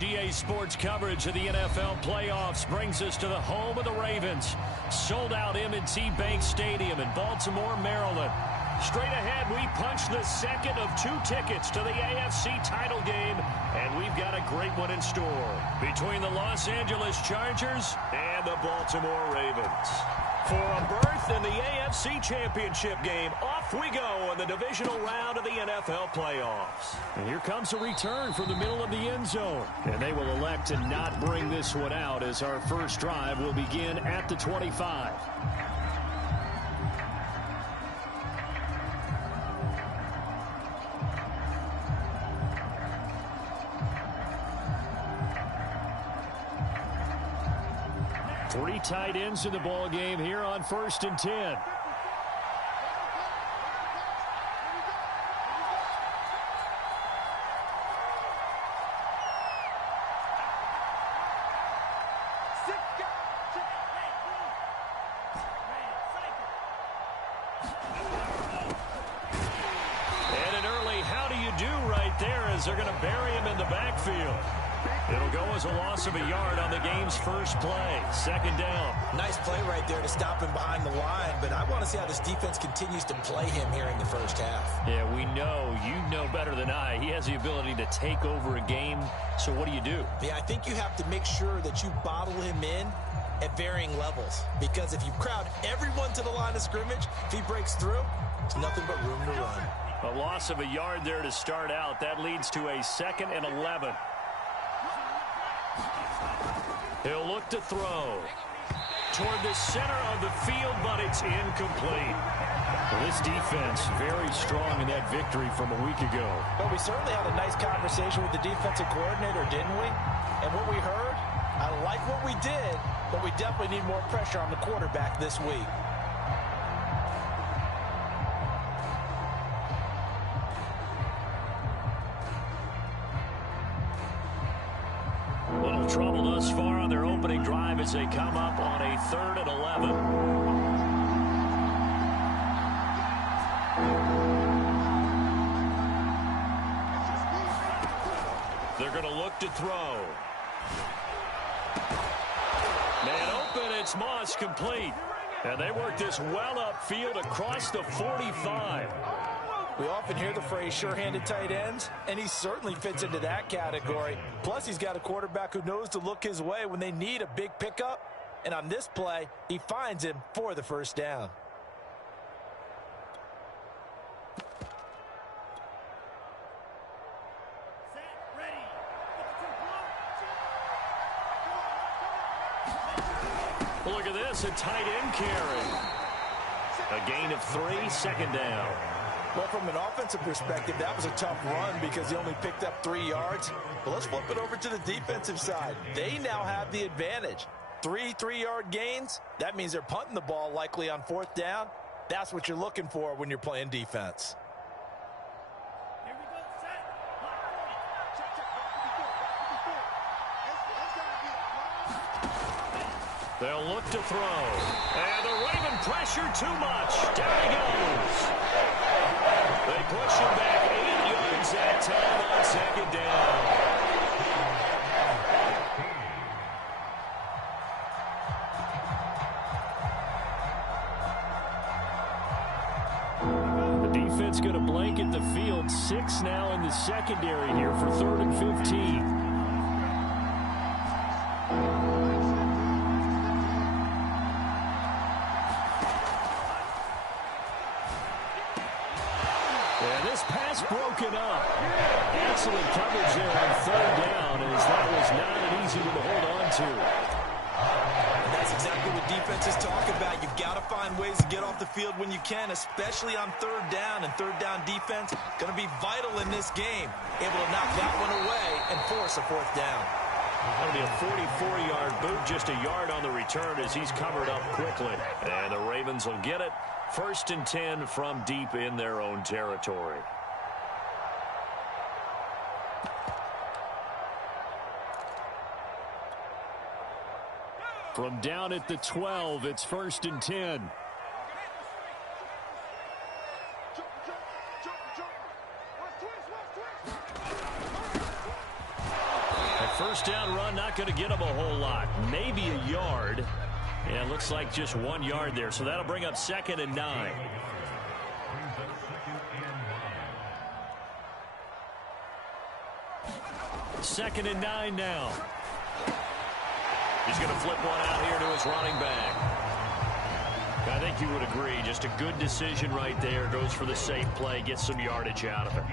EA Sports coverage of the NFL playoffs brings us to the home of the Ravens. Sold out M&T Bank Stadium in Baltimore, Maryland. Straight ahead, we punch the second of 2 tickets to the AFC title game, and we've got a great one in store between the Los Angeles Chargers and the Baltimore Ravens. For a berth in the AFC Championship game, off we go in the divisional round of the NFL playoffs. And here comes a return from the middle of the end zone. And they will elect to not bring this one out as our first drive will begin at the 25. Three tight ends in the ball game here on 1st and 10. And an early how do you do right there as they're going to bury him in the backfield. It'll go as a loss of a yard on the game's first play. 2nd down. Nice play right there to stop him behind the line, but I want to see how this defense continues to play him here in the first half. Yeah, we know. You know better than I. He has the ability to take over a game, so what do you do? Yeah, I think you have to make sure that you bottle him in at varying levels, because if you crowd everyone to the line of scrimmage, if he breaks through, there's nothing but room to run. A loss of a yard there to start out. That leads to a 2nd and 11. He'll look to throw toward the center of the field, but it's incomplete. Well, this defense very strong in that victory from a week ago. But we certainly had a nice conversation with the defensive coordinator, didn't we? And what we heard, I like what we did, but we definitely need more pressure on the quarterback this week. Little trouble thus far on their opening drive as they come up on a 3rd and 11. They're going to look to throw. Man open, it's Moss, complete. And they work this well upfield across the 45. We often hear the phrase sure-handed tight ends, and he certainly fits into that category. Plus, he's got a quarterback who knows to look his way when they need a big pickup. And on this play, he finds him for the first down. Look at this, a tight end carry. A gain of 3, 2nd down. Well, from an offensive perspective, that was a tough run because he only picked up 3 yards. But let's flip it over to the defensive side. They now have the advantage. 3 3-yard gains, that means they're punting the ball likely on 4th down. That's what you're looking for when you're playing defense. They'll look to throw. And the Raven pressure too much. Down he goes. They push him back 8 yards that time on 2nd down. The defense going to blanket the field. 6 now in the secondary here for 3rd and 15. Broken up. Excellent coverage there on 3rd down, as that was not an easy one to hold on to. And that's exactly what defenses talk about. You've got to find ways to get off the field when you can, especially on 3rd down. And 3rd down defense going to be vital in this game. Able to knock that one away and force a 4th down. That'll be a 44-yard boot, just a yard on the return as he's covered up quickly. And the Ravens will get it. 1st and 10 from deep in their own territory. From down at the 12, it's 1st and 10. first down run, not going to get him a whole lot. Maybe a yard. And it looks like just 1 yard there. So that'll bring up 2nd and 9. Second and 9 now. He's going to flip one out here to his running back. I think you would agree. Just a good decision right there. Goes for the safe play. Gets some yardage out of it.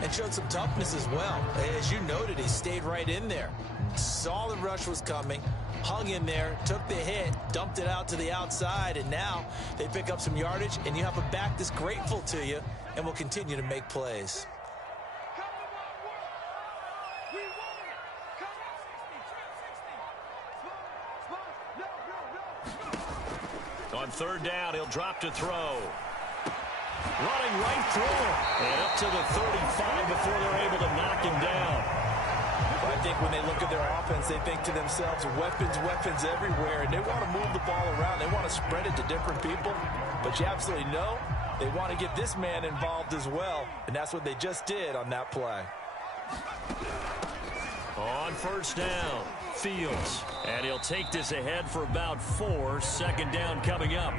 And showed some toughness as well. As you noted, he stayed right in there. Saw the rush was coming. Hung in there. Took the hit. Dumped it out to the outside. And now they pick up some yardage. And you have a back that's grateful to you and will continue to make plays. On third down, he'll drop to throw. Running right through him. And up to the 35 before they're able to knock him down. Well, I think when they look at their offense, they think to themselves, weapons, weapons everywhere. And they want to move the ball around. They want to spread it to different people. But you absolutely know they want to get this man involved as well. And that's what they just did on that play. On first down, Fields. And he'll take this ahead for about 4. Second down coming up.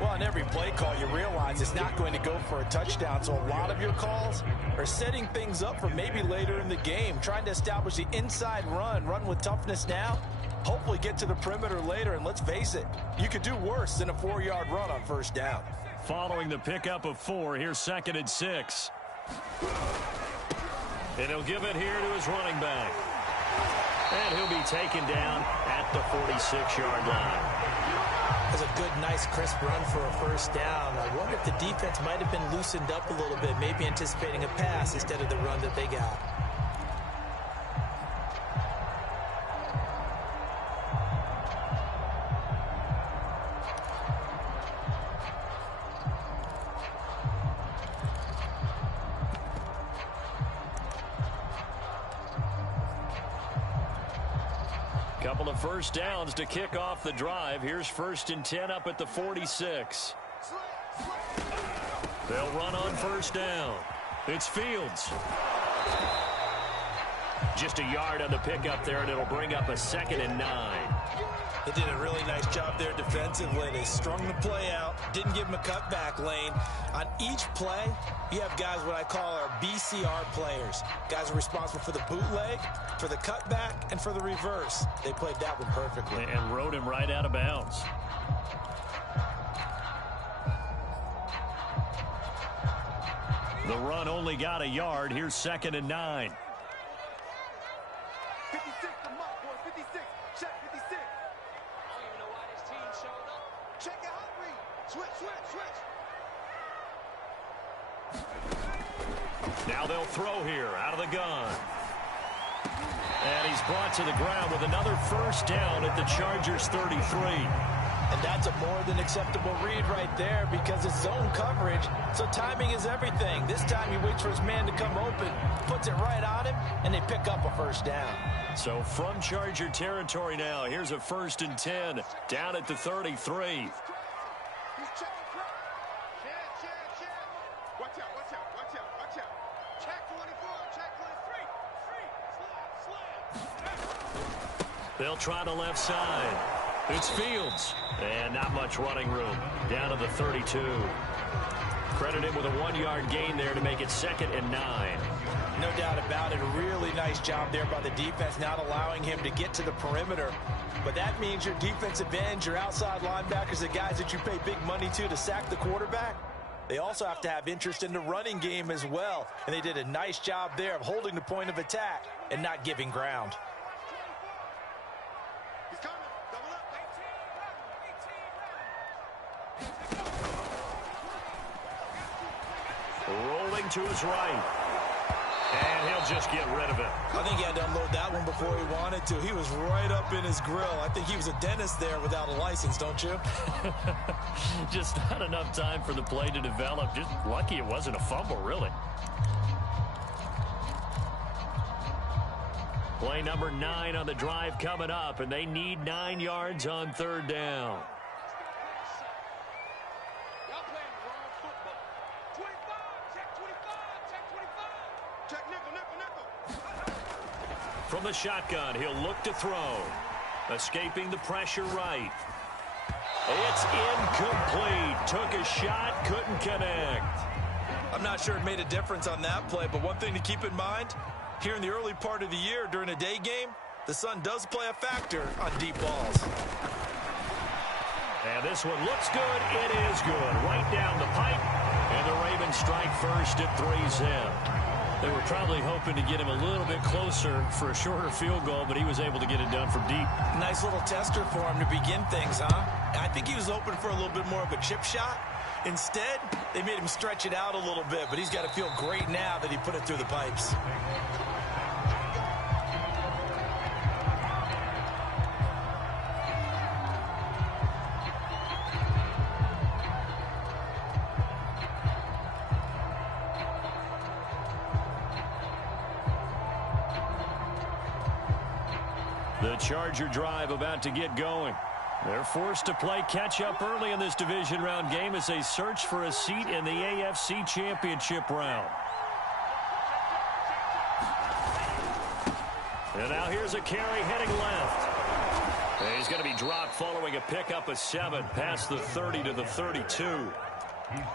Well, on every play call, you realize it's not going to go for a touchdown. So a lot of your calls are setting things up for maybe later in the game, trying to establish the inside run with toughness now, hopefully get to the perimeter later. And let's face it, you could do worse than a 4-yard run on first down. Following the pickup of 4, here's 2nd and 6. And he'll give it here to his running back. And he'll be taken down at the 46-yard line. That's a good, nice, crisp run for a first down. I wonder if the defense might have been loosened up a little bit, maybe anticipating a pass instead of the run that they got. Couple of first downs to kick off the drive. Here's 1st and 10 up at the 46. They'll run on first down. It's Fields. Just a yard on the pickup there, and it'll bring up a 2nd and 9. They did a really nice job there defensively. They strung the play out, didn't give him a cutback lane. On each play, you have guys what I call our BCR players. Guys are responsible for the bootleg, for the cutback, and for the reverse. They played that one perfectly. And rode him right out of bounds. The run only got a yard. Here's 2nd and 9. 56, the mark, boy. 56. Check 56. I don't even know why this team showed up. Check it out, read. Switch. Now they'll throw here out of the gun. And he's brought to the ground with another first down at the Chargers 33. And that's a more than acceptable read right there because it's zone coverage, so timing is everything. This time he waits for his man to come open, puts it right on him, and they pick up a first down. So from Charger territory now, here's a 1st and 10 down at the 33. He's checking front. Check. Watch out. Check 24, check 23. Slam. They'll try the left side. It's Fields. And not much running room. Down to the 32. Credit him with a 1-yard gain there to make it 2nd and 9. No doubt about it. A really nice job there by the defense, not allowing him to get to the perimeter. But that means your defensive ends, your outside linebackers, the guys that you pay big money to sack the quarterback, they also have to have interest in the running game as well. And they did a nice job there of holding the point of attack and not giving ground. He's coming. Double up. 18. Rolling to his right. And he'll just get rid of it. I think he had to unload that one before he wanted to. He was right up in his grill. I think he was a dentist there without a license, don't you? Just not enough time for the play to develop. Just lucky it wasn't a fumble, really. Play number 9 on the drive coming up, and they need 9 yards on third down. Y'all playing wrong football. 25, check 25, check 25. Check nickel. From the shotgun, he'll look to throw. Escaping the pressure right. It's incomplete. Took a shot, couldn't connect. I'm not sure it made a difference on that play, but one thing to keep in mind, here in the early part of the year during a day game, the sun does play a factor on deep balls. And this one looks good. It is good. Right down the pipe. And the Ravens strike first at 3-zip. They were probably hoping to get him a little bit closer for a shorter field goal, but he was able to get it done from deep. Nice little tester for him to begin things, huh? I think he was hoping for a little bit more of a chip shot. Instead, they made him stretch it out a little bit, but he's got to feel great now that he put it through the pipes. The Charger drive about to get going. They're forced to play catch-up early in this division round game as they search for a seat in the AFC Championship round. And now here's a carry heading left. And he's going to be dropped following a pickup of 7 past the 30 to the 32.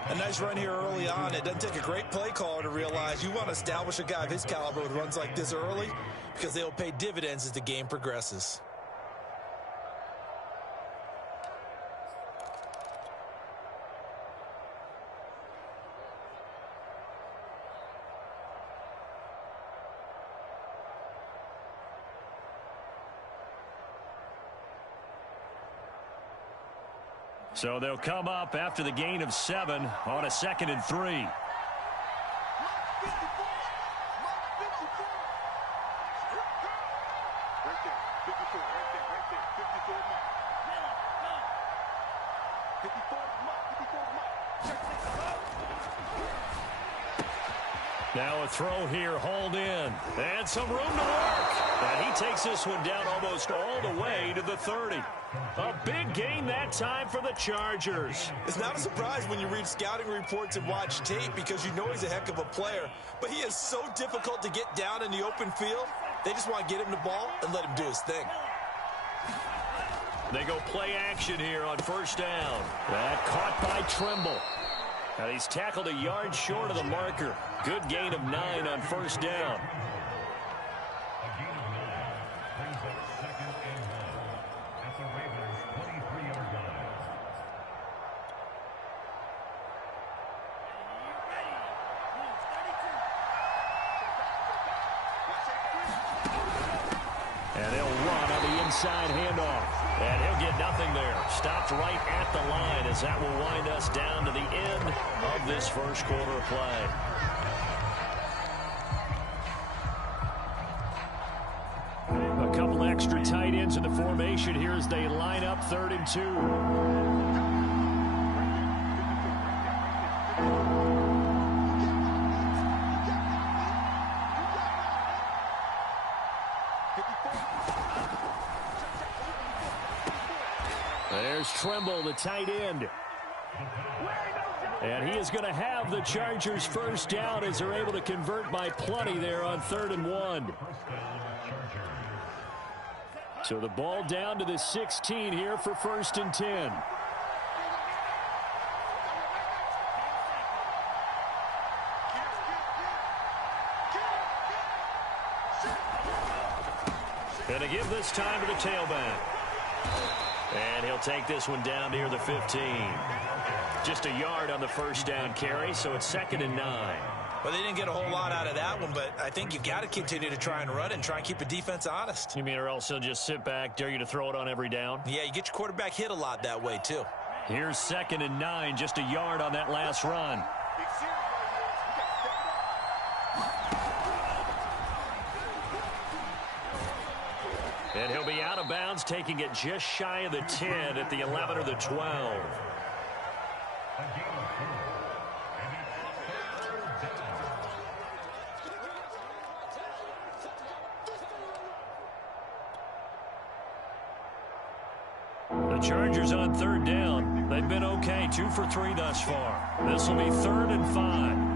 A nice run here early on. It doesn't take a great play caller to realize you want to establish a guy of his caliber with runs like this early because they'll pay dividends as the game progresses. So they'll come up after the gain of 7 on a 2nd and 3. Now a throw here, hauled in. And some room to work. And he takes this one down almost all the way to the 30. A big gain that time for the Chargers. It's not a surprise when you read scouting reports and watch tape because you know he's a heck of a player. But he is so difficult to get down in the open field. They just want to get him the ball and let him do his thing. They go play action here on first down. That caught by Trimble. Now he's tackled a yard short of the marker. Good gain of 9 on first down. And they'll run on the inside handoff. And he'll get nothing there. Stopped right at the line as that will wind us down to the end of this first quarter of play. A couple extra tight ends in the formation here as they line up 3rd and 2. There's Trimble, the tight end. And he is going to have the Chargers first down as they're able to convert by plenty there on 3rd and 1. So the ball down to the 16 here for 1st and 10. And to give this time to the tailback. And he'll take this one down near the 15. Just a yard on the first down carry, so it's 2nd and 9. Well, they didn't get a whole lot out of that one, but I think you've got to continue to try and run and try and keep the defense honest. You mean or else he'll just sit back, dare you to throw it on every down? Yeah, you get your quarterback hit a lot that way, too. Here's 2nd and 9, just a yard on that last run. And he'll be out of bounds, taking it just shy of the 10 at the 11 or the 12. The Chargers on 3rd down. They've been okay, 2 for 3 thus far. This will be 3rd and 5.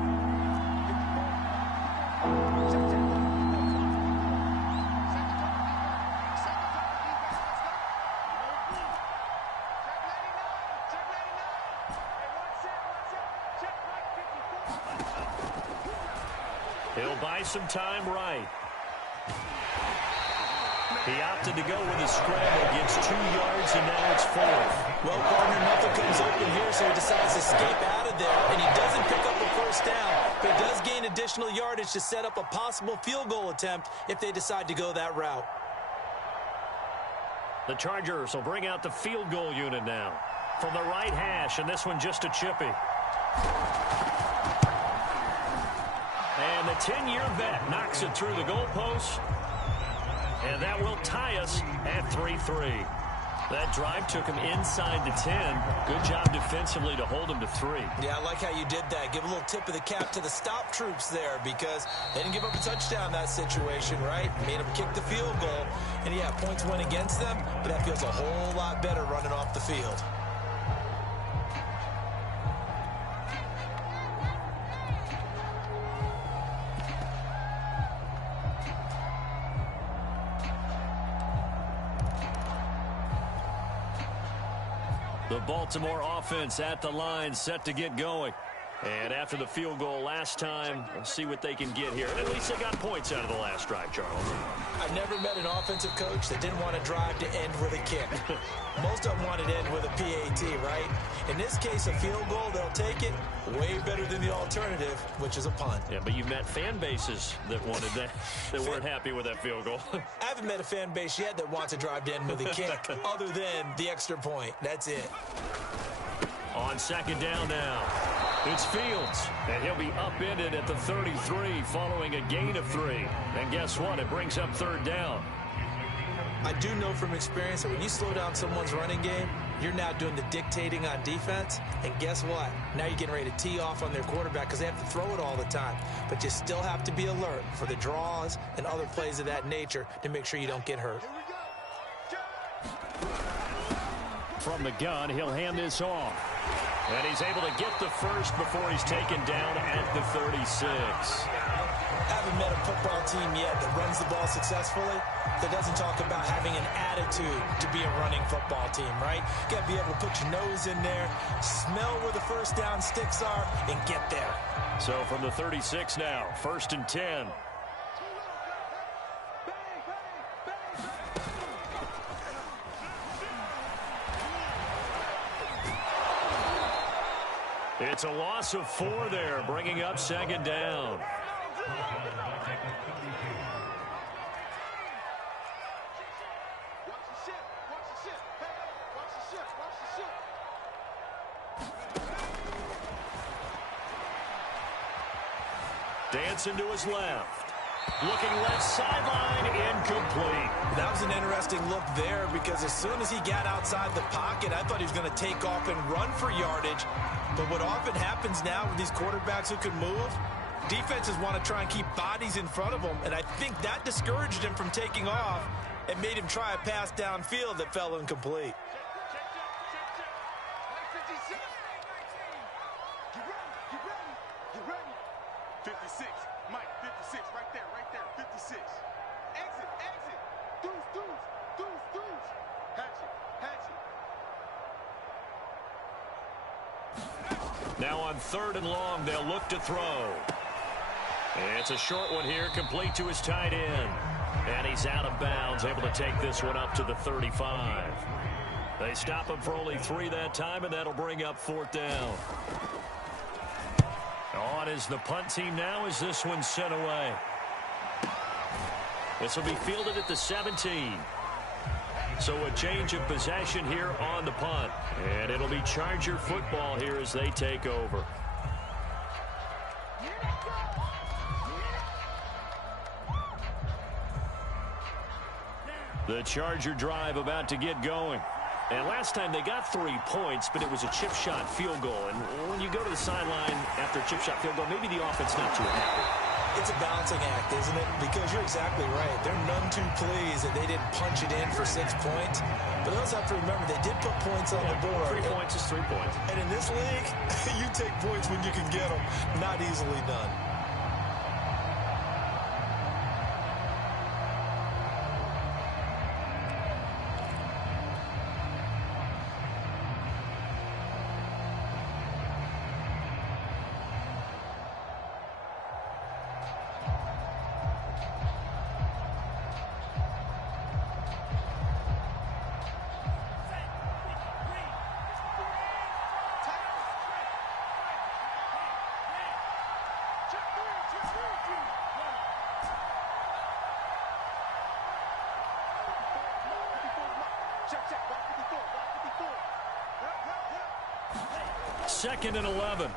He'll buy some time right. He opted to go with a scramble, gets 2 yards, and now it's 4th. Well, partner, nothing comes open here, so he decides to escape out of there, and he doesn't pick up a first down, but he does gain additional yardage to set up a possible field goal attempt if they decide to go that route. The Chargers will bring out the field goal unit now from the right hash, and this one just a chippy. And the 10-year vet knocks it through the goalpost. And that will tie us at 3-3. That drive took him inside the 10. Good job defensively to hold him to 3. Yeah, I like how you did that. Give a little tip of the cap to the stop troops there because they didn't give up a touchdown in that situation, right? Made them kick the field goal. And, yeah, points went against them, but that feels a whole lot better running off the field. The Baltimore offense at the line, set to get going. And after the field goal last time, we'll see what they can get here. At least they got points out of the last drive, Charles. I've never met an offensive coach that didn't want to drive to end with a kick. Most of them wanted to end with a PAT, right? In this case, a field goal, they'll take it. Way better than the alternative, which is a punt. Yeah, but you've met fan bases that wanted that, that weren't happy with that field goal. I haven't met a fan base yet that wants to drive to end with a kick, other than the extra point. That's it. On second down now, it's Fields, and he'll be upended at the 33 following a gain of 3. And guess what? It brings up third down. I do know from experience that when you slow down someone's running game, you're now doing the dictating on defense. And guess what? Now you're getting ready to tee off on their quarterback because they have to throw it all the time. But you still have to be alert for the draws and other plays of that nature to make sure you don't get hurt. From the gun, he'll hand this off. And he's able to get the first before he's taken down at the 36. Haven't met a football team yet that runs the ball successfully that doesn't talk about having an attitude to be a running football team, right? You got to be able to put your nose in there, smell where the first down sticks are, and get there. So from the 36 now, 1st and 10. It's a loss of 4 there, bringing up second down. Dancing to his left. Looking left sideline, incomplete. That was an interesting look there because as soon as he got outside the pocket, I thought he was going to take off and run for yardage. But what often happens now with these quarterbacks who can move, defenses want to try and keep bodies in front of them, and I think that discouraged him from taking off and made him try a pass downfield that fell incomplete. Now on 3rd and long, they'll look to throw. It's a short one here, complete to his tight end. And he's out of bounds, able to take this one up to the 35. They stop him for only 3 that time, and that'll bring up 4th down. On is the punt team now as this one's sent away. This will be fielded at the 17. So a change of possession here on the punt. And it'll be Charger football here as they take over. The Charger drive about to get going. And last time they got 3 points, but it was a chip shot field goal. And when you go to the sideline after a chip shot field goal, maybe the offense not too happy. It's a balancing act, isn't it? Because you're exactly right. They're none too pleased that they didn't punch it in for 6 points. But they also have to remember they did put points on the board. 3 points is 3 points. And in this league, you take points when you can get them. Not easily done. Check, check. Block 54. Block 54. Second and 11.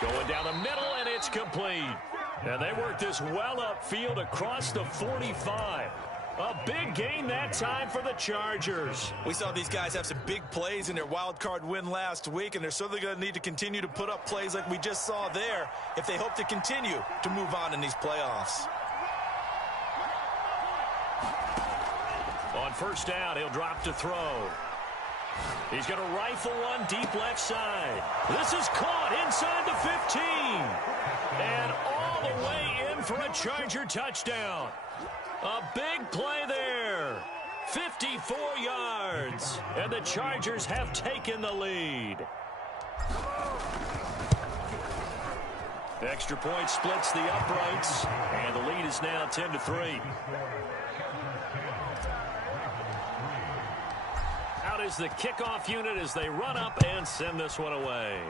Going down the middle, and it's complete. And they work this well upfield across the 45. A big gain that time for the Chargers. We saw these guys have some big plays in their wild card win last week, and they're certainly going to need to continue to put up plays like we just saw there if they hope to continue to move on in these playoffs. On first down, he'll drop to throw. He's going to rifle one deep left side. This is caught inside the 15. And all the way in for a Charger touchdown. A big play there. 54 yards. And the Chargers have taken the lead. Extra point splits the uprights. And the lead is now 10-3. Out is the kickoff unit as they run up and send this one away.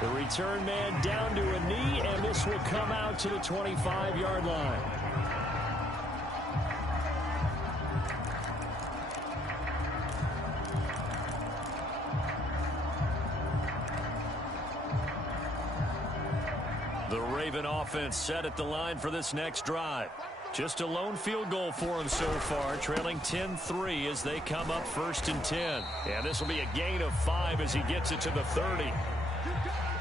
The return man down to a knee, and this will come out to the 25-yard line. The Raven offense set at the line for this next drive. Just a lone field goal for him so far, trailing 10-3 as they come up 1st and 10. And this will be a gain of 5 as he gets it to the 30.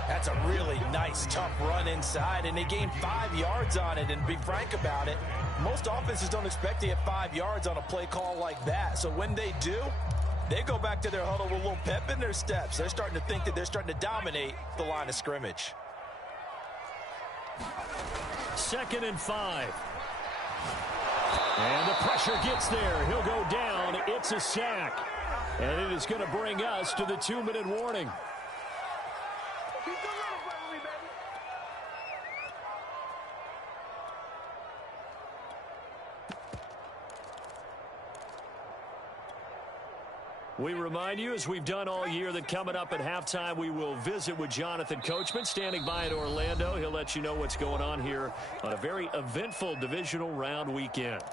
That's a really nice, tough run inside, and they gained 5 yards on it. And to be frank about it, most offenses don't expect to get 5 yards on a play call like that. So when they do, they go back to their huddle with a little pep in their steps. They're starting to think that they're starting to dominate the line of scrimmage. 2nd and 5. And the pressure gets there. He'll go down. It's a sack. And it is going to bring us to the 2-minute warning. We remind you, as we've done all year, that coming up at halftime, we will visit with Jonathan Coachman, standing by in Orlando. He'll let you know what's going on here on a very eventful divisional round weekend.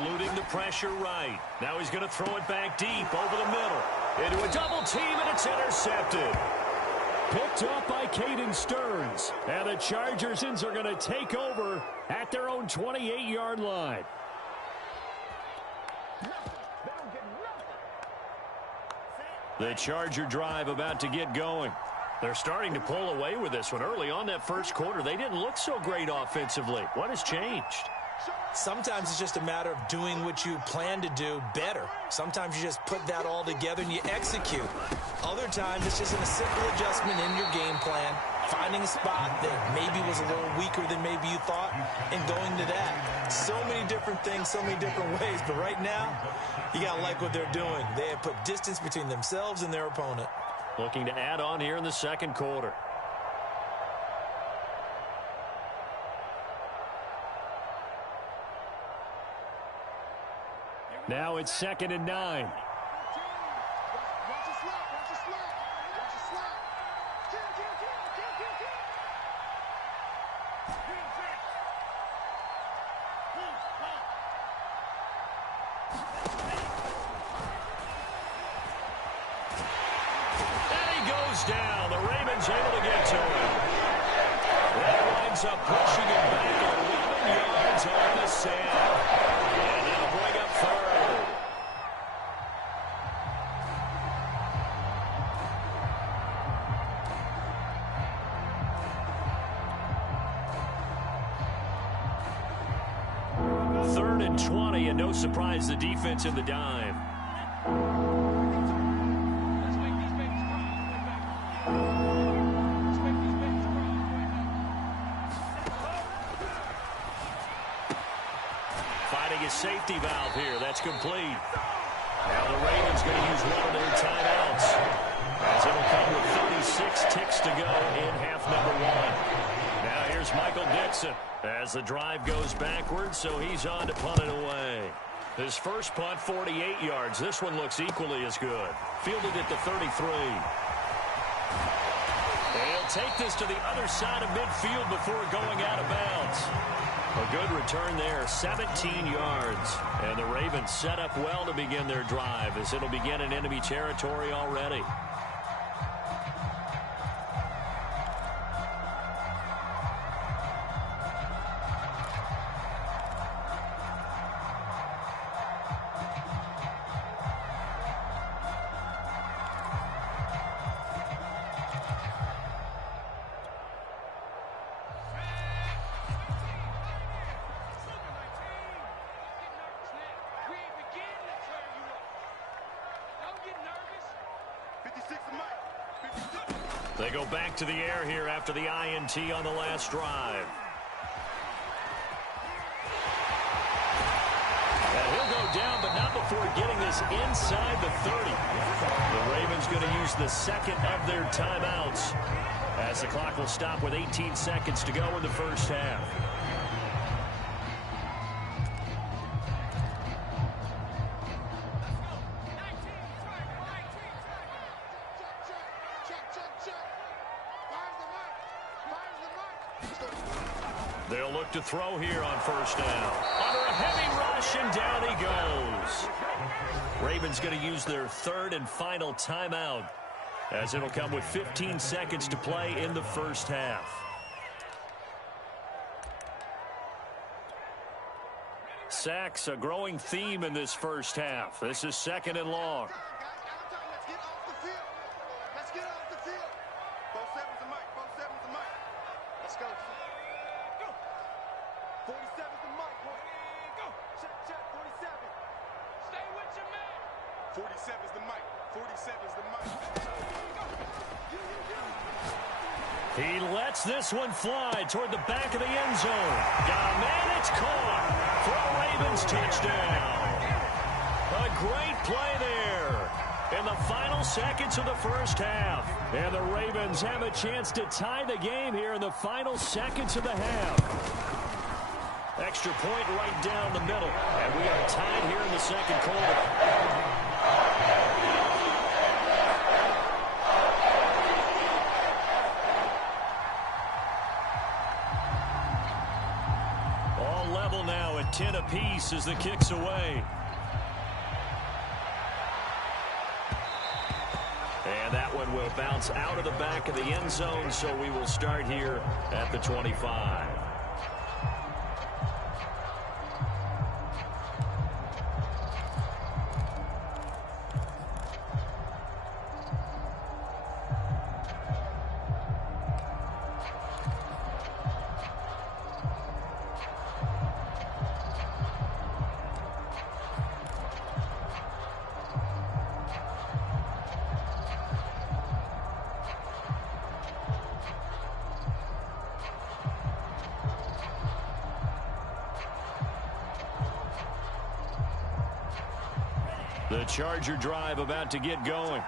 Eluding the pressure right. Now he's going to throw it back deep over the middle. Into a double team, and it's intercepted. Picked up by Caden Stearns. And the Chargers are going to take over at their own 28-yard line. The Charger drive about to get going. They're starting to pull away with this one. Early on that first quarter, they didn't look so great offensively. What has changed? Sometimes it's just a matter of doing what you plan to do better. Sometimes you just put that all together and you execute. Other times it's just a simple adjustment in your game plan, finding a spot that maybe was a little weaker than maybe you thought, and going to that. So many different things, so many different ways, but right now, you got to like what they're doing. They have put distance between themselves and their opponent. Looking to add on here in the second quarter. Now it's 2nd and 9. Down. The Ravens able to get to him. That winds up pushing him back 11 yards on the sack. And they'll bring up 3rd. Third and 20, and no surprise the defense in the dive. safety valve here. That's complete. Now the Ravens going to use one of their timeouts, as it'll come with 36 ticks to go in half number one. Now here's Michael Dixon as the drive goes backwards, so he's on to punt it away. His first punt, 48 yards. This one looks equally as good. Fielded at the 33. He'll take this to the other side of midfield before going out of bounds. A good return there, 17 yards. And the Ravens set up well to begin their drive, as it'll begin in enemy territory already. They go back to the air here after the INT on the last drive. And he'll go down, but not before getting this inside the 30. The Ravens going to use the second of their timeouts, as the clock will stop with 18 seconds to go in the first half. They'll look to throw here on first down. Under a heavy rush, and down he goes. Ravens going to use their third and final timeout, as it'll come with 15 seconds to play in the first half. Sacks, a growing theme in this first half. This is second and long. He lets this one fly toward the back of the end zone. Got a man, it's caught for a Ravens touchdown. A great play there in the final seconds of the first half. And the Ravens have a chance to tie the game here in the final seconds of the half. Extra point right down the middle. And we are tied here in the second quarter. All level now at 10 apiece as the kick's away. And that one will bounce out of the back of the end zone, so we will start here at the 25. The Charger drive about to get going.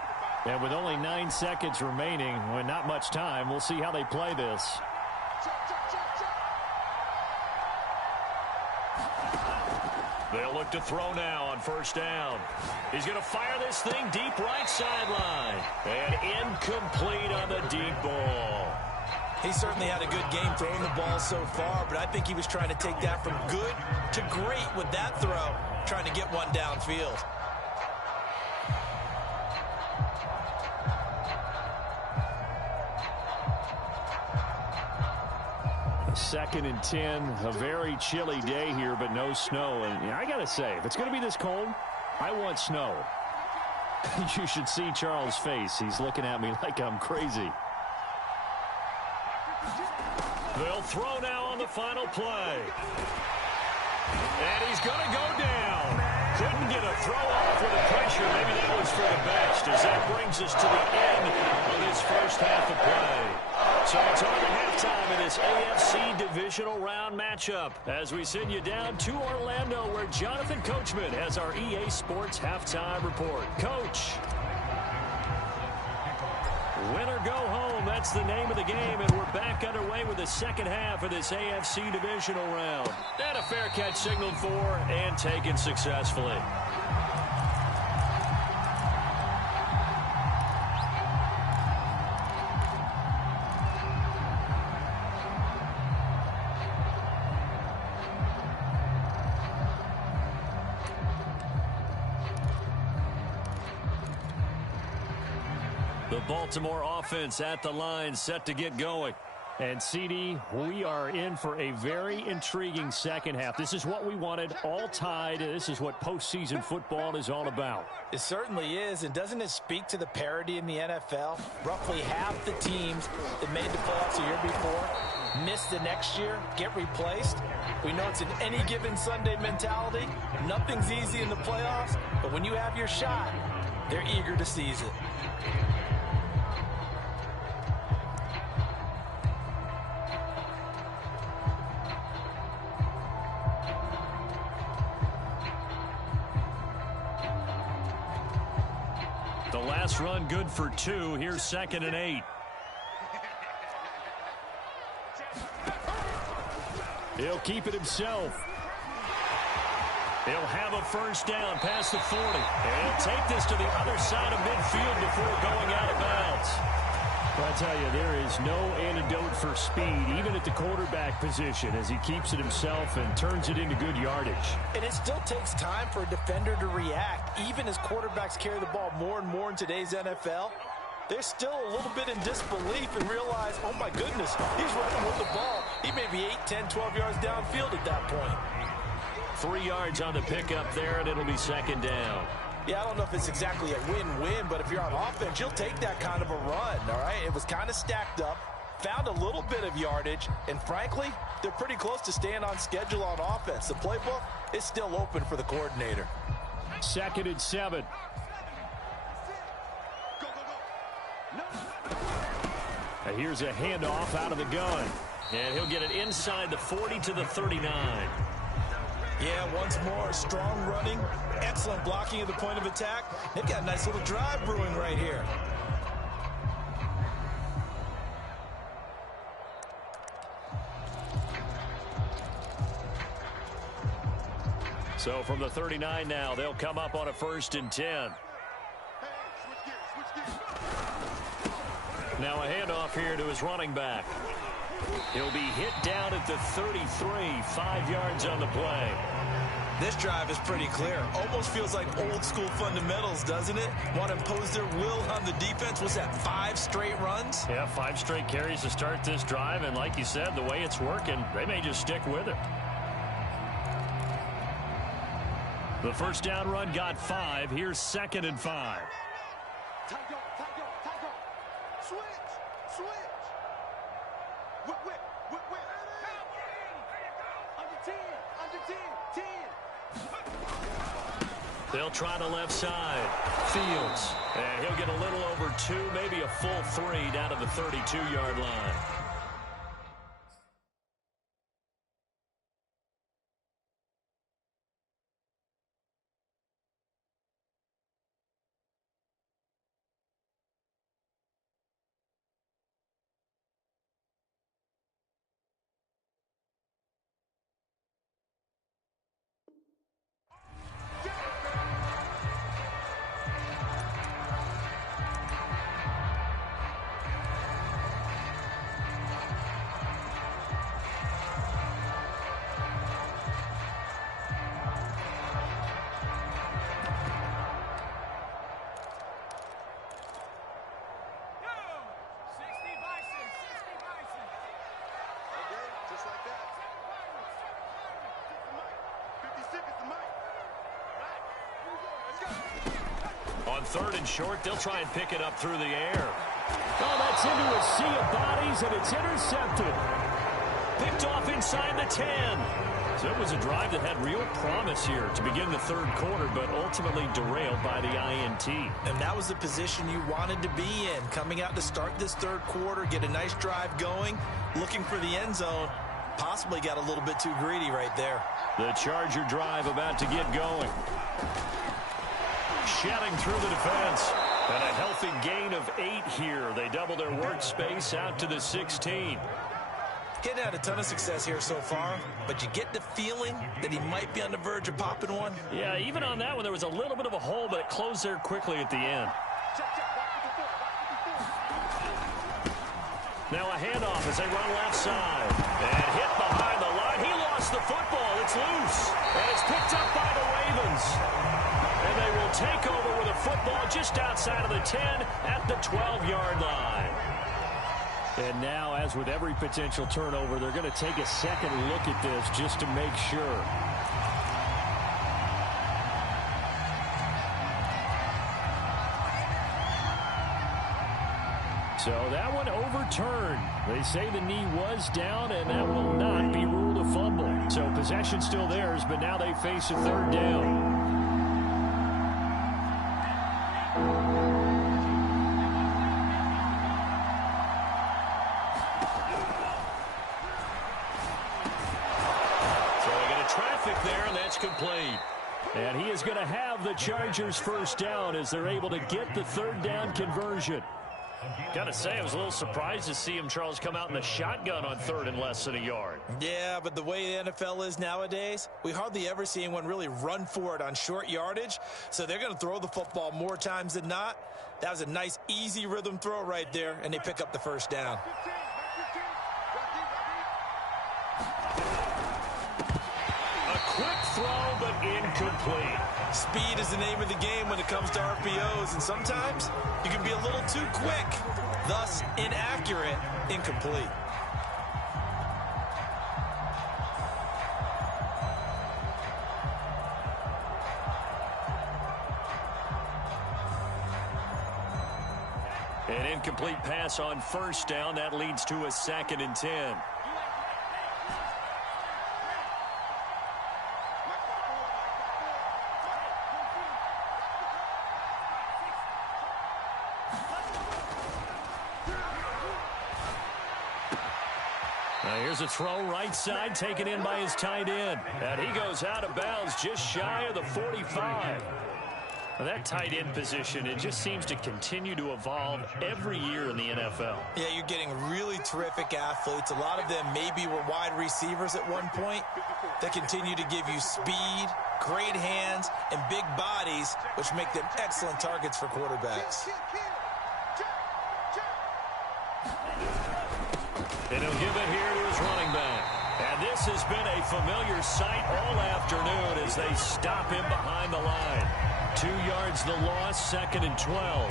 And with only 9 seconds remaining, with not much time, we'll see how they play this. They'll look to throw now on first down. He's going to fire this thing deep right sideline. And incomplete on the deep ball. He certainly had a good game throwing the ball so far, but I think he was trying to take that from good to great with that throw, trying to get one downfield. Second and 10, a very chilly day here, but no snow. And I got to say, if it's going to be this cold, I want snow. You should see Charles' face. He's looking at me like I'm crazy. They'll throw now on the final play. And he's going to go down. Couldn't get a throw off with the pressure. Maybe that was for the best, as that brings us to the end of this first half of play. So it's on to halftime in this AFC divisional round matchup as we send you down to Orlando where Jonathan Coachman has our EA Sports halftime report. Coach. Win or go home, that's the name of the game, and we're back underway with the second half of this AFC divisional round. And a fair catch signaled for and taken successfully. The Baltimore offense at the line, set to get going. And, CD, we are in for a very intriguing second half. This is what we wanted, all tied. This is what postseason football is all about. It certainly is, and doesn't it speak to the parity in the NFL? Roughly half the teams that made the playoffs the year before miss the next year, get replaced. We know it's an any given Sunday mentality. Nothing's easy in the playoffs, but when you have your shot, they're eager to seize it. The last run good for 2. Here's 2nd and 8. He'll keep it himself. He'll have a first down past the 40. And he'll take this to the other side of midfield before going out of bounds. Well, I tell you, there is no antidote for speed, even at the quarterback position, as he keeps it himself and turns it into good yardage. And it still takes time for a defender to react. Even as quarterbacks carry the ball more and more in today's NFL, they're still a little bit in disbelief and realize, oh my goodness, he's running with the ball. He may be 8, 10, 12 yards downfield at that point. 3 yards on the pickup there, and it'll be 2nd down. Yeah, I don't know if it's exactly a win-win, but if you're on offense, you'll take that kind of a run, all right? It was kind of stacked up, found a little bit of yardage, and frankly, they're pretty close to staying on schedule on offense. The playbook is still open for the coordinator. 2nd and 7. Now here's a handoff out of the gun, and he'll get it inside the 40 to the 39. Yeah, once more, strong running, excellent blocking at the point of attack. They've got a nice little drive brewing right here. So from the 39 now, they'll come up on a 1st and 10. Now a handoff here to his running back. He'll be hit down at the 33, 5 yards on the play. This drive is pretty clear. Almost feels like old school fundamentals, doesn't it? Want to impose their will on the defense. Was that 5 straight runs? Yeah, 5 straight carries to start this drive, and like you said, the way it's working, they may just stick with it. The first down run got 5. Here's 2nd and 5. They'll try the left side. Fields. And he'll get a little over 2, maybe a full 3 down to the 32-yard line. On 3rd and short, they'll try and pick it up through the air. Oh, that's into a sea of bodies, and it's intercepted. Picked off inside the 10. So it was a drive that had real promise here to begin the third quarter, but ultimately derailed by the INT. And that was the position you wanted to be in. Coming out to start this third quarter, get a nice drive going, looking for the end zone. Possibly got a little bit too greedy right there. The Charger drive about to get going. Shedding through the defense. And a healthy gain of 8 here. They double their workspace out to the 16. He's had a ton of success here so far, but you get the feeling that he might be on the verge of popping one. Yeah, even on that one, there was a little bit of a hole, but it closed there quickly at the end. Now a handoff as they run left side. And hit behind the line. He lost the football. It's loose. And it's picked up by the Ravens. And they will take over with a football just outside of the 10 at the 12-yard line. And now, as with every potential turnover, they're going to take a second look at this just to make sure. So that one overturned. They say the knee was down, and that will not be ruled a fumble. So possession still theirs, but now they face a third down. There, and that's complete. And he is going to have the Chargers first down as they're able to get the third down conversion. Got to say, I was a little surprised to see him, Charles, come out in the shotgun on third and less than a yard. Yeah, but the way the NFL is nowadays, we hardly ever see anyone really run for it on short yardage. So they're going to throw the football more times than not. That was a nice, easy rhythm throw right there, and they pick up the first down. Quick throw, but incomplete. Speed is the name of the game when it comes to RPOs, and sometimes you can be a little too quick, thus inaccurate, incomplete. An incomplete pass on first down. That leads to a 2nd and 10. Here's a throw right side, taken in by his tight end. And he goes out of bounds just shy of the 45. Now that tight end position, it just seems to continue to evolve every year in the NFL. Yeah, you're getting really terrific athletes. A lot of them maybe were wide receivers at one point. They continue to give you speed, great hands, and big bodies, which make them excellent targets for quarterbacks. And he'll give it here to his running back. And this has been a familiar sight all afternoon as they stop him behind the line. 2 yards the loss, 2nd and 12.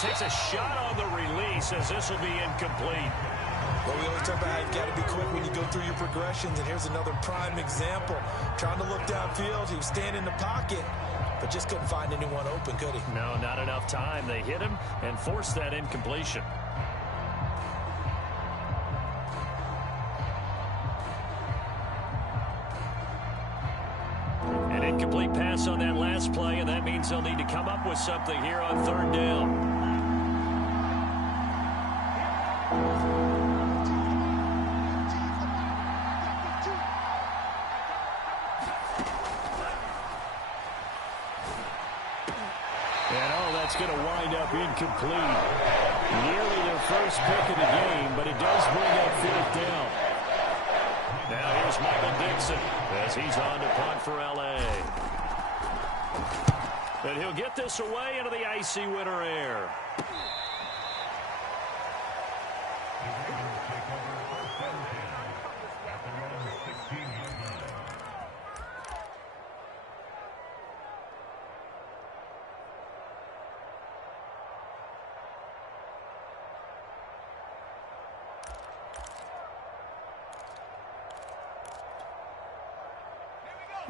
Takes a shot on the release as this will be incomplete. Well, we always talk about how you've got to be quick when you go through your progressions, and here's another prime example. Trying to look downfield, he was standing in the pocket, but just couldn't find anyone open, could he? No, not enough time. They hit him and forced that incompletion. An incomplete pass on that last play, and that means they'll need to come up with something here on third down. It's going to wind up incomplete. Nearly their first pick of the game, but it does bring up 4th down. Now here's Michael Dixon as he's on to punt for L.A. And he'll get this away into the icy winter air.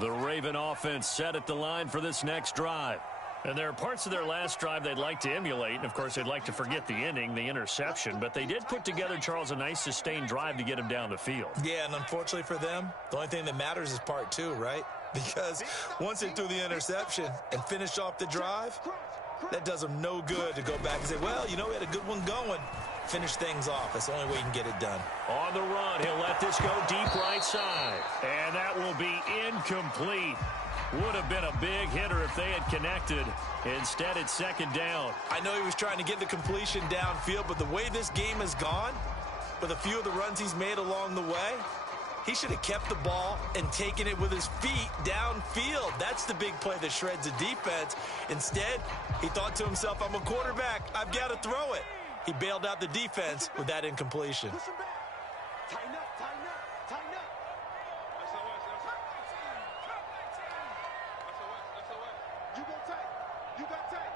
The Raven offense set at the line for this next drive. And there are parts of their last drive they'd like to emulate. And, of course, they'd like to forget the inning, the interception. But they did put together, Charles, a nice sustained drive to get him down the field. Yeah, and unfortunately for them, the only thing that matters is part two, right? Because once they threw the interception and finished off the drive, that does them no good to go back and say, well, you know, we had a good one going. Finish things off. That's the only way you can get it done. On the run, he'll let this go deep right side. And that will be incomplete. Would have been a big hitter if they had connected. Instead, it's second down. I know he was trying to get the completion downfield, but the way this game has gone, with a few of the runs he's made along the way, he should have kept the ball and taken it with his feet downfield. That's the big play that shreds the defense. Instead, he thought to himself, I'm a quarterback. I've got to throw it. He bailed out the defense with that incompletion. Push him back. Tighten up, tighten up, tighten up. You go tight. You got tight.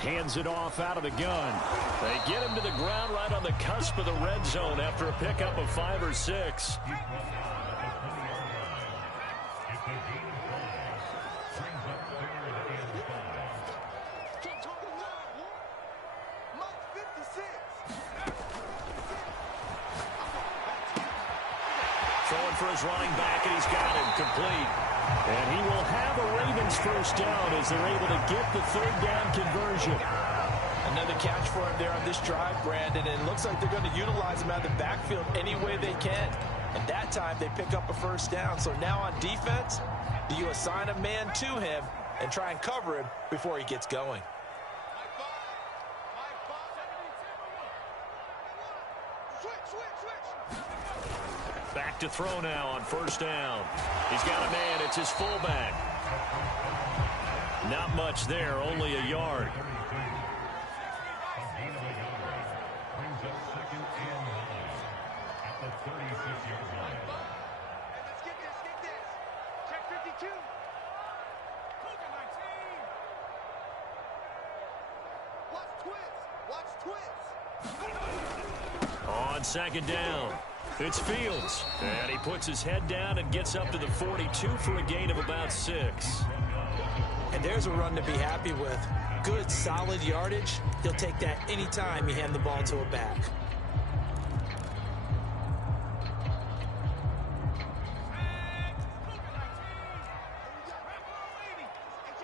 Hands it off out of the gun. They get him to the ground right on the cusp of the red zone after a pickup of 5 or 6. Throwing for his running back, and he's got him complete. And he will have a Ravens first down as they're able to get the third down conversion. Another catch for him there on this drive, Brandon, and it looks like they're going to utilize him out of the backfield any way they can. And that time they pick up a first down. So now on defense, do you assign a man to him and try and cover him before he gets going? Back to throw now on first down. He's got a man. It's his fullback. Not much there, only a yard. Let's get this, get this. Check 52. Watch twist. On second down, it's Fields. And he puts his head down and gets up to the 42 for a gain of about 6. And there's a run to be happy with. Good, solid yardage. He'll take that anytime you hand the ball to a back.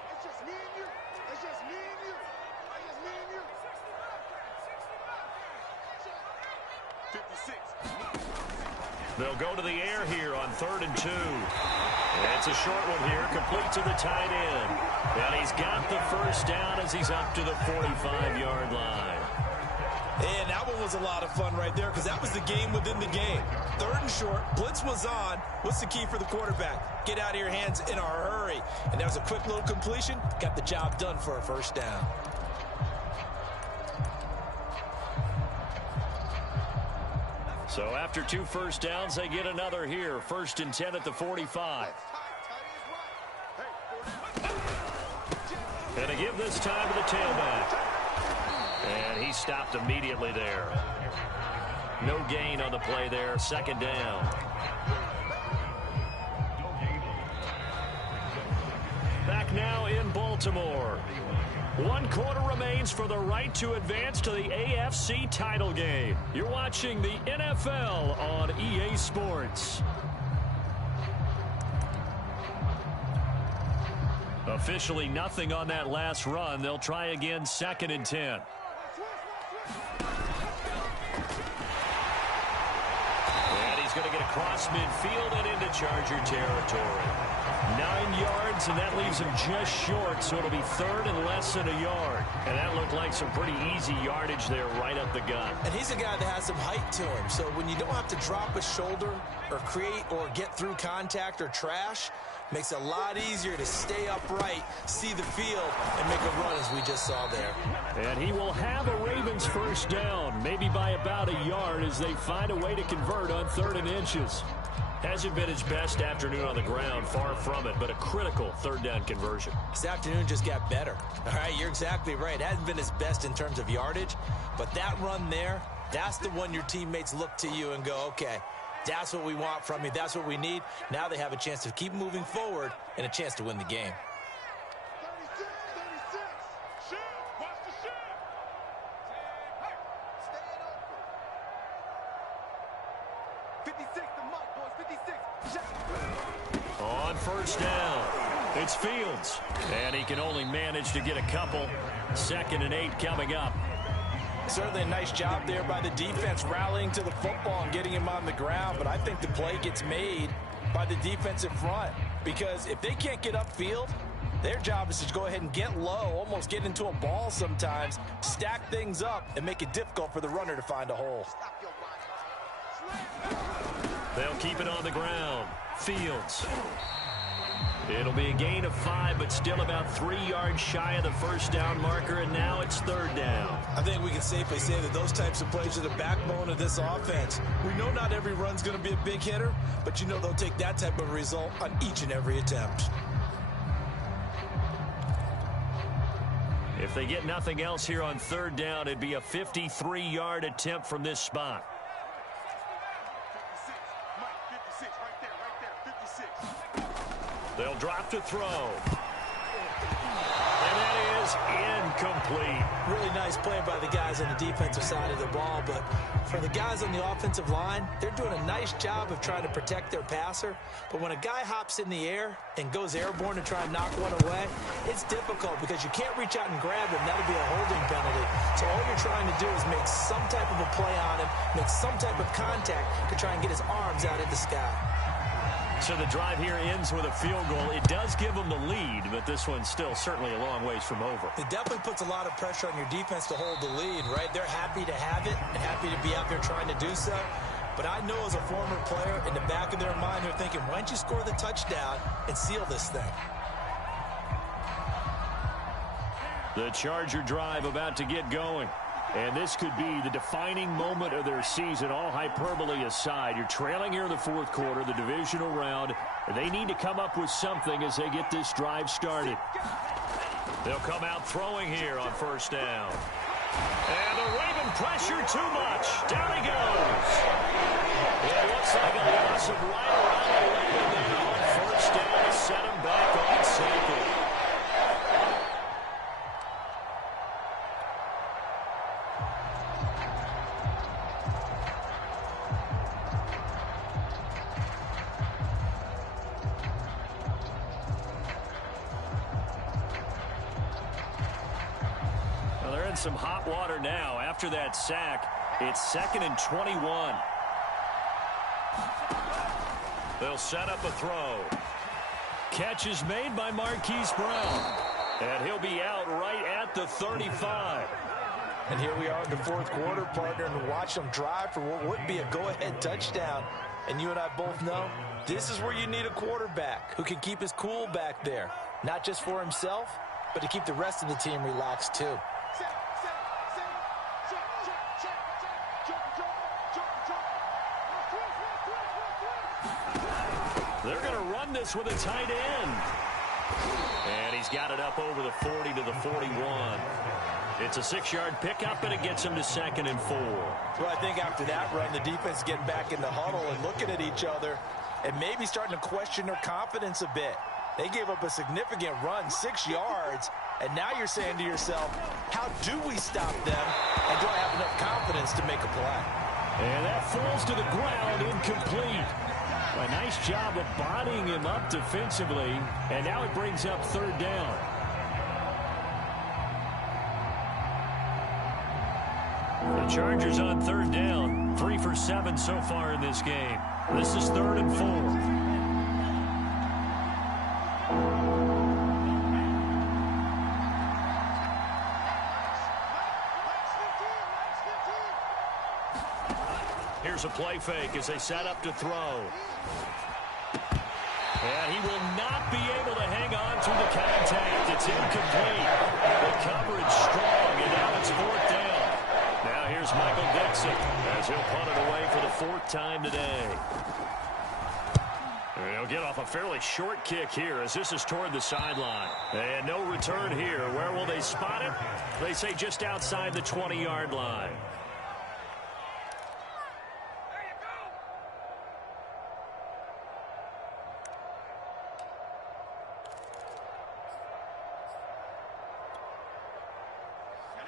It's just me and you. It's just me and you. It's just me and you. 56. They'll go to the air here on 3rd and 2. It's a short one here, complete to the tight end. And he's got the first down as he's up to the 45-yard line. And that one was a lot of fun right there because that was the game within the game. 3rd and short, blitz was on. What's the key for the quarterback? Get out of your hands in a hurry. And that was a quick little completion. Got the job done for a first down. So after 2 first downs, they get another here. 1st and 10 at the 45. And a give this time to the tailback. And he stopped immediately there. No gain on the play there. 2nd down. Back now in Baltimore. 1 quarter remains for the right to advance to the AFC title game. You're watching the NFL on EA Sports. Officially nothing on that last run. They'll try again 2nd and 10. And he's going to get across midfield and into Charger territory. 9 yards, and that leaves him just short, so it'll be 3rd and less than a yard. And that looked like some pretty easy yardage there right up the gut. And he's a guy that has some height to him, so when you don't have to drop a shoulder or create or get through contact or trash, Makes it a lot easier to stay upright, see the field, and make a run as we just saw there. And he will have a Ravens first down, maybe by about a yard as they find a way to convert on 3rd and inches. Hasn't been his best afternoon on the ground, far from it, but a critical 3rd down conversion. This afternoon just got better. All right, you're exactly right. Hasn't been his best in terms of yardage, but that run there, that's the one your teammates look to you and go, okay, that's what we want from you. That's what we need. Now they have a chance to keep moving forward and a chance to win the game. 36, 36. Shift. Watch the shift. Stay open. 56, the mark, boys. 56. Check. On first down, it's Fields. And he can only manage to get a couple. 2nd and 8 coming up. Certainly a nice job there by the defense rallying to the football and getting him on the ground, but I think the play gets made by the defensive front because if they can't get upfield, their job is to go ahead and get low, almost get into a ball sometimes, stack things up, and make it difficult for the runner to find a hole. They'll keep it on the ground. Fields. It'll be a gain of 5, but still about 3 yards shy of the first down marker, and now it's 3rd down. I think we can safely say that those types of plays are the backbone of this offense. We know not every run's going to be a big hitter, but you know they'll take that type of result on each and every attempt. If they get nothing else here on 3rd down, it'd be a 53-yard attempt from this spot. 56. Mike, 56. Right there. 56. They'll drop to throw. And that is incomplete. Really nice play by the guys on the defensive side of the ball, but for the guys on the offensive line, they're doing a nice job of trying to protect their passer. But when a guy hops in the air and goes airborne to try and knock one away, it's difficult because you can't reach out and grab him. That'll be a holding penalty. So all you're trying to do is make some type of a play on him, make some type of contact to try and get his arms out in the sky. So the drive here ends with a field goal. It does give them the lead, but this one's still certainly a long ways from over. It definitely puts a lot of pressure on your defense to hold the lead, right? They're happy to have it and happy to be out there trying to do so. But I know as a former player, in the back of their mind, they're thinking, why don't you score the touchdown and seal this thing? The Charger drive about to get going. And this could be the defining moment of their season, all hyperbole aside. You're trailing here in the 4th quarter, the divisional round. They need to come up with something as they get this drive started. They'll come out throwing here on first down. And the Raven pressure too much. Down he goes. It looks like a loss of right around 11 there on first down to set him back on second. Some hot water now. After that sack, it's 2nd and 21. They'll set up a throw. Catch is made by Marquise Brown. And he'll be out right at the 35. And here we are in the 4th quarter, partner, and watch them drive for what would be a go-ahead touchdown. And you and I both know this is where you need a quarterback who can keep his cool back there. Not just for himself, but to keep the rest of the team relaxed too. They're going to run this with a tight end. And he's got it up over the 40 to the 41. It's a 6-yard pickup, and it gets him to 2nd and 4. Well, I think after that run, the defense getting back in the huddle and looking at each other and maybe starting to question their confidence a bit. They gave up a significant run, 6 yards, and now you're saying to yourself, how do we stop them, and do I have enough confidence to make a play? And that falls to the ground, incomplete. A nice job of bodying him up defensively, and now it brings up 3rd down. The Chargers on 3rd down, 3 for 7 so far in this game. This is 3rd and 4. Here's a play fake as they set up to throw. And he will not be able to hang on through the contact. It's incomplete. The coverage strong, and now it's fourth down. Now here's Michael Dixon as he'll punt it away for the fourth time today. And he'll get off a fairly short kick here as this is toward the sideline. And no return here. Where will they spot it? They say just outside the 20-yard line.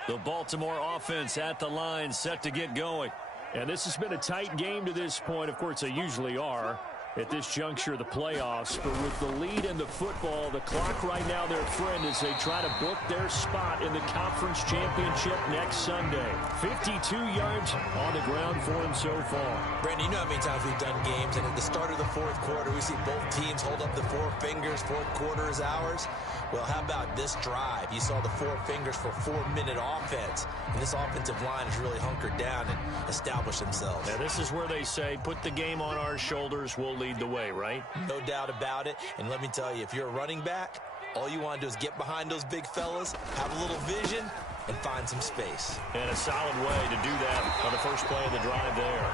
The Baltimore offense at the line, set to get going. And this has been a tight game to this point. Of course, they usually are at this juncture of the playoffs. But with the lead in the football, the clock right now their friend as they try to book their spot in the conference championship next Sunday. 52 yards on the ground for him so far. Brandon, you know how many times we've done games, and at the start of the fourth quarter, we see both teams hold up the four fingers. Fourth quarter is ours. Well, how about this drive? You saw the four fingers for 4-minute offense, and this offensive line has really hunkered down and established themselves. Now, this is where they say, put the game on our shoulders, we'll lead the way, right? No doubt about it. And let me tell you, if you're a running back, all you want to do is get behind those big fellas, have a little vision, and find some space. And a solid way to do that on the first play of the drive there.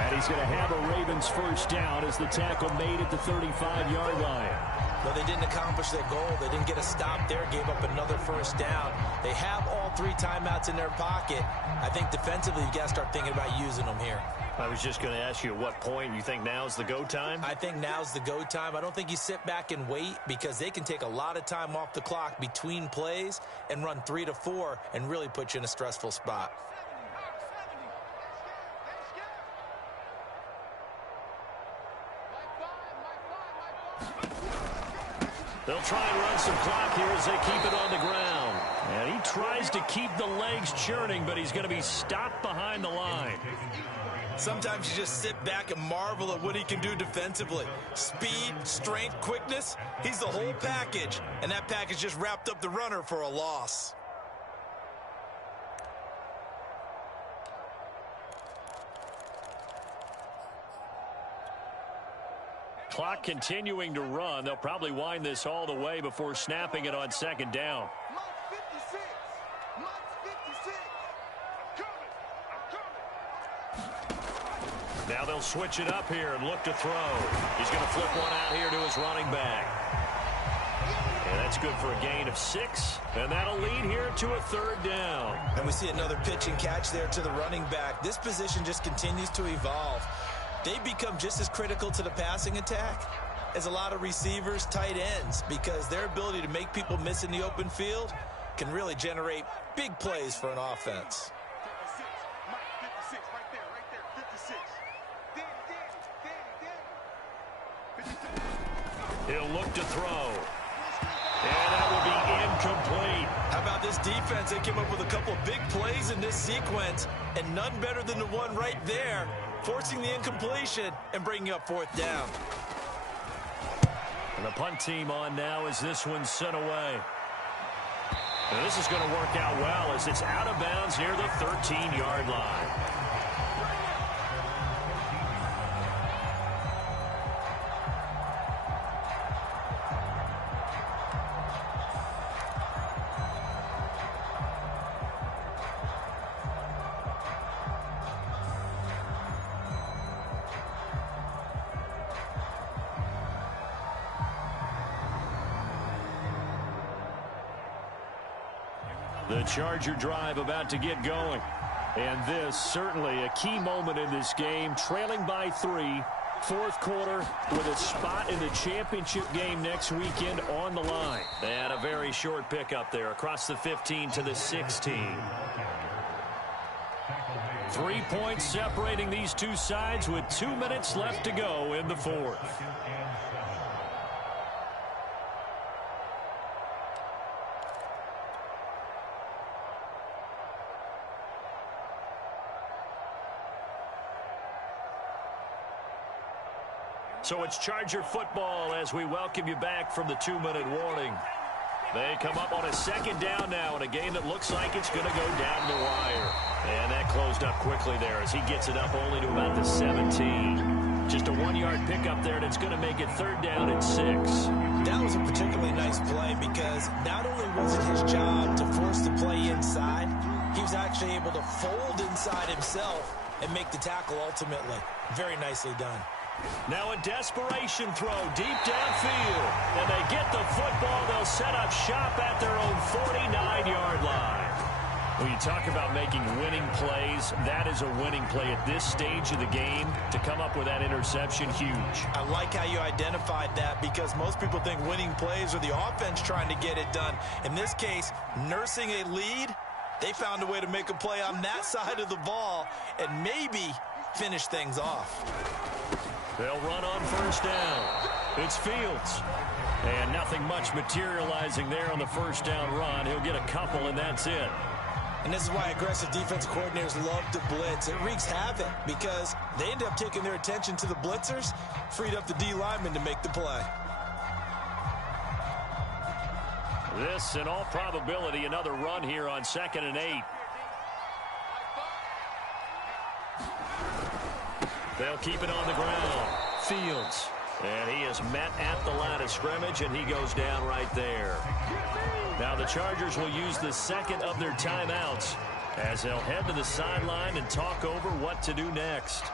And he's going to have a Ravens first down as the tackle made at the 35-yard line. No, they didn't accomplish their goal. They didn't get a stop there, gave up another first down. They have all 3 timeouts in their pocket. I think defensively, you got to start thinking about using them here. I was just going to ask you at what point you think now's the go time? I think now's the go time. I don't think you sit back and wait because they can take a lot of time off the clock between plays and run 3 to 4 and really put you in a stressful spot. They'll try and run some clock here as they keep it on the ground. And he tries to keep the legs churning, but he's going to be stopped behind the line. Sometimes you just sit back and marvel at what he can do defensively. Speed, strength, quickness, he's the whole package. And that package just wrapped up the runner for a loss. Clock continuing to run. They'll probably wind this all the way before snapping it on second down. Mark 56. Mark 56. Coming. Now they'll switch it up here and look to throw. He's going to flip one out here to his running back. And that's good for a gain of 6. And that'll lead here to a third down. And we see another pitch and catch there to the running back. This position just continues to evolve. They become just as critical to the passing attack as a lot of receivers, tight ends, because their ability to make people miss in the open field can really generate big plays for an offense. 56, right there, 56. He'll look to throw. And that will be incomplete. How about this defense? They came up with a couple of big plays in this sequence, and none better than the one right there, forcing the incompletion and bringing up fourth down. And the punt team on now as this one's sent away. And this is going to work out well as it's out of bounds near the 13-yard line. The Charger drive about to get going. And this certainly a key moment in this game, trailing by 3, fourth quarter with a spot in the championship game next weekend on the line. And a very short pickup there across the 15 to the 16. 3 points separating these two sides with 2 minutes left to go in the fourth. So it's Charger football as we welcome you back from the 2-minute warning. They come up on a second down now in a game that looks like it's going to go down the wire. And that closed up quickly there as he gets it up only to about the 17. Just a 1-yard pickup there, and it's going to make it 3rd down and 6. That was a particularly nice play because not only was it his job to force the play inside, he was actually able to fold inside himself and make the tackle ultimately. Very nicely done. Now a desperation throw deep downfield. And they get the football. They'll set up shop at their own 49-yard line. When you talk about making winning plays, that is a winning play at this stage of the game. To come up with that interception, huge. I like how you identified that because most people think winning plays are the offense trying to get it done. In this case, nursing a lead, they found a way to make a play on that side of the ball and maybe finish things off. They'll run on 1st down. It's Fields. And nothing much materializing there on the 1st down run. He'll get a couple, and that's it. And this is why aggressive defensive coordinators love to blitz. It wreaks havoc because they end up taking their attention to the blitzers, freed up the D lineman to make the play. This, in all probability, another run here on 2nd and 8. They'll keep it on the ground. Fields. And he is met at the line of scrimmage, and he goes down right there. Now the Chargers will use the 2nd of their timeouts as they'll head to the sideline and talk over what to do next.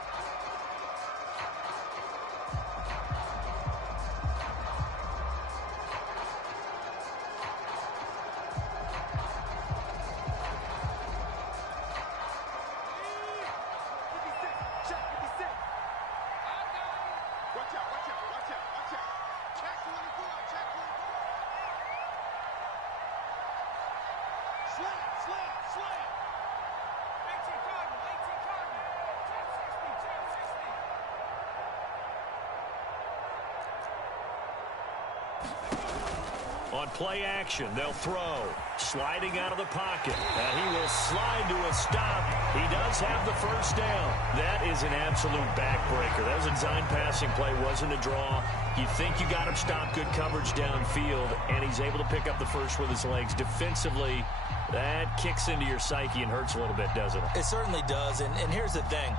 On play action, they'll throw. Sliding out of the pocket. And he will slide to a stop. He does have the 1st down. That is an absolute backbreaker. That was a design passing play. Wasn't a draw. You think you got him stopped. Good coverage downfield. And he's able to pick up the 1st with his legs. Defensively, that kicks into your psyche and hurts a little bit, doesn't it? It certainly does. And here's the thing.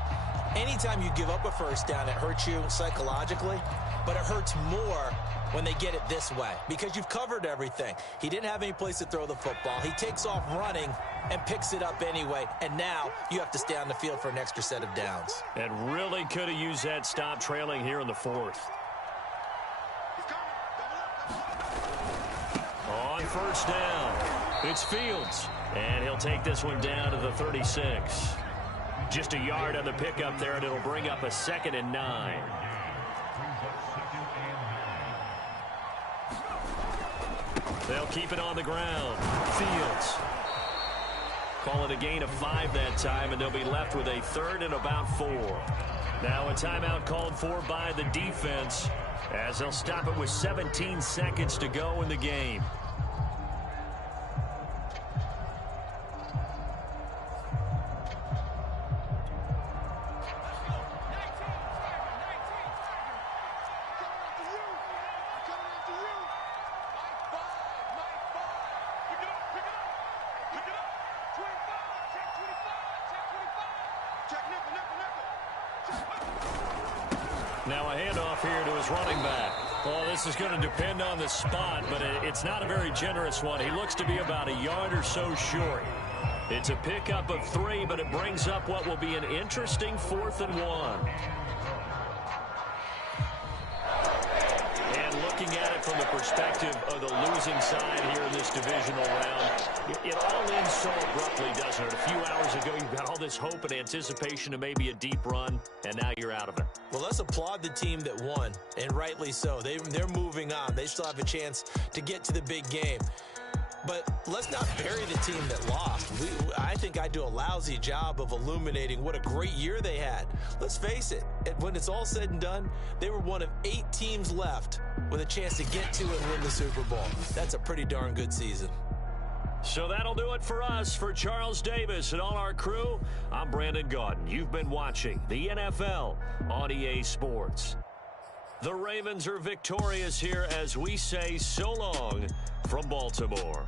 Anytime you give up a 1st down, it hurts you psychologically. But it hurts more when they get it this way because you've covered everything. He didn't have any place to throw the football. He takes off running and picks it up anyway. And now you have to stay on the field for an extra set of downs. And really could have used that stop trailing here in the 4th. On 1st down, it's Fields. And he'll take this one down to the 36. Just a yard on the pickup there, and it'll bring up a 2nd and 9. They'll keep it on the ground. Fields. Call it a gain of 5 that time, and they'll be left with a 3rd and about 4. Now a timeout called for by the defense as they'll stop it with 17 seconds to go in the game. Now a handoff here to his running back. Well, this is going to depend on the spot, but it's not a very generous one. He looks to be about a yard or so short. It's a pickup of 3, but it brings up what will be an interesting 4th and 1. And looking at it from the perspective of the losing side here in this divisional round, it all ends so abruptly, doesn't it? A few hours ago, you got all this hope and anticipation of maybe a deep run, and now you're out of it. Well, let's applaud the team that won, and rightly so. They're moving on. They still have a chance to get to the big game. But let's not bury the team that lost. I think I do a lousy job of illuminating what a great year they had. Let's face it, when it's all said and done, they were one of 8 teams left with a chance to get to and win the Super Bowl. That's a pretty darn good season. So that'll do it for us. For Charles Davis and all our crew, I'm Brandon Gaudin. You've been watching the NFL on EA Sports. The Ravens are victorious here as we say so long from Baltimore.